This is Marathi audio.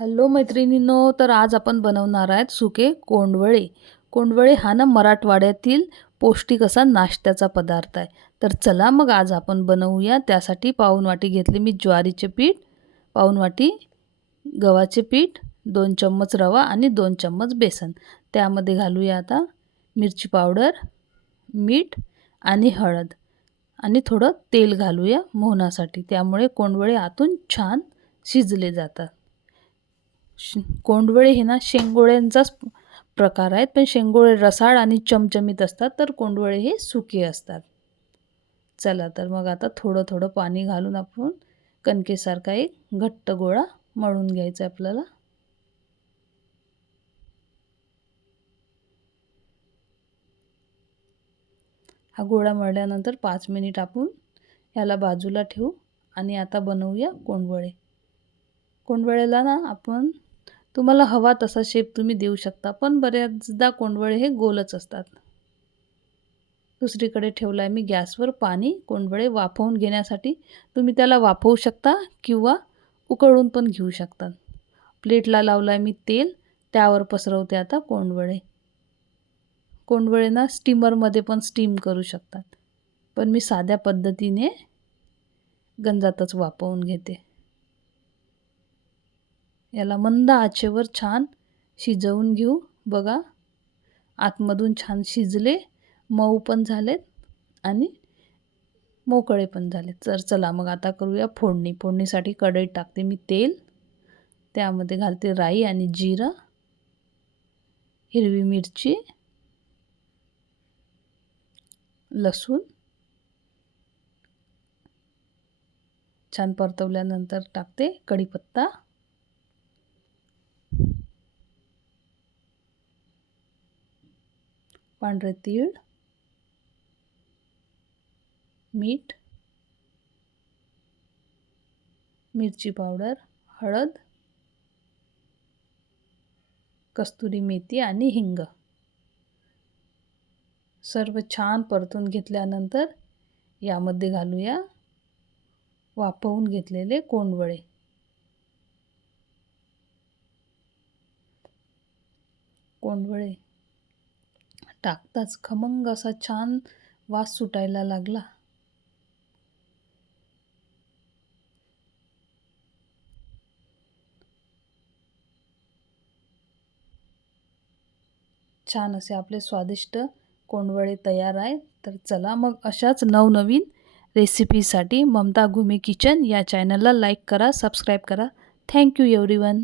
हॅलो मैत्रिणींनो, तर आज आपण बनवणार आहेत सुके कोंडवळे. कोंडवळे हा ना मराठवाड्यातील पौष्टिक असा नाश्त्याचा पदार्थ आहे. तर चला मग आज आपण बनवूया. त्यासाठी पाऊण वाटी घेतले मी ज्वारीचे पीठ, पाऊण वाटी गव्हाचे पीठ, 2 चम्मच रवा आणि 2 चम्मच बेसन. त्यामध्ये घालूया आता मिरची पावडर, मीठ आणि हळद आणि थोडं तेल घालूया मोहनासाठी. त्यामुळे कोंडवळे आतून छान शिजले जातात. कोंडवळे हे ना शेंगोळ्यांचाच प्रकार आहेत, पण शेंगोळे रसाळ आणि चमचमीत असतात, तर कोंडवळे हे सुके असतात. चला तर मग आता थोडं थोडं पाणी घालून आपण कणकेसारखा एक घट्ट गोळा मळून घ्यायचा आपल्याला. हा गोळा मळल्यानंतर 5 मिनिट आपण याला बाजूला ठेवू आणि आता बनवूया कोंडवळे. कोंडवळ्याला ना आपण तुम्हाला हवा तसा शेप तुम्ही देऊ शकता, पण बऱ्याचदा कोंडवळे हे गोलच असतात. दुसरीकडे ठेवला आहे मी गॅसवर पाणी कोंडवळे वाफवून घेण्यासाठी. तुम्ही त्याला वाफवू शकता किंवा उकळून पण घेऊ शकता. प्लेटला लावला आहे मी तेल, त्यावर पसरवते आता कोंडवळे. कोंडवळे ना स्टीमरमध्ये पण स्टीम करू शकतात, पण मी साध्या पद्धतीने गंजातच वाफवून घेते. याला मंद आचेवर छान शिजवून घेऊ. बघा आतमधून छान शिजले, मऊ पण झालेत आणि मोकळे पण झालेत. तर चला मग आता करूया फोडणी. फोडणीसाठी कढईत टाकते मी तेल, त्यामध्ये घालते राई आणि जिरं, हिरवी मिरची, लसूण. छान परतवल्यानंतर टाकते कढीपत्ता, पांढरे तीळ, मीठ, मिरची पावडर, हळद, कस्तुरी मेथी आणि हिंग. सर्व छान परतून घेतल्यानंतर यामध्ये घालूया वाफवून घेतलेले कोंडवळे. कोंडवळे टाकताच खमंग असा छान वास सुटायला लागला. छान असे आपले स्वादिष्ट कोंडवळे तयार आहे. तर चला मग अशाच नवनवीन रेसिपीसाठी ममता घुमे किचन या चॅनलला लाईक करा, सबस्क्राईब करा. Thank you everyone.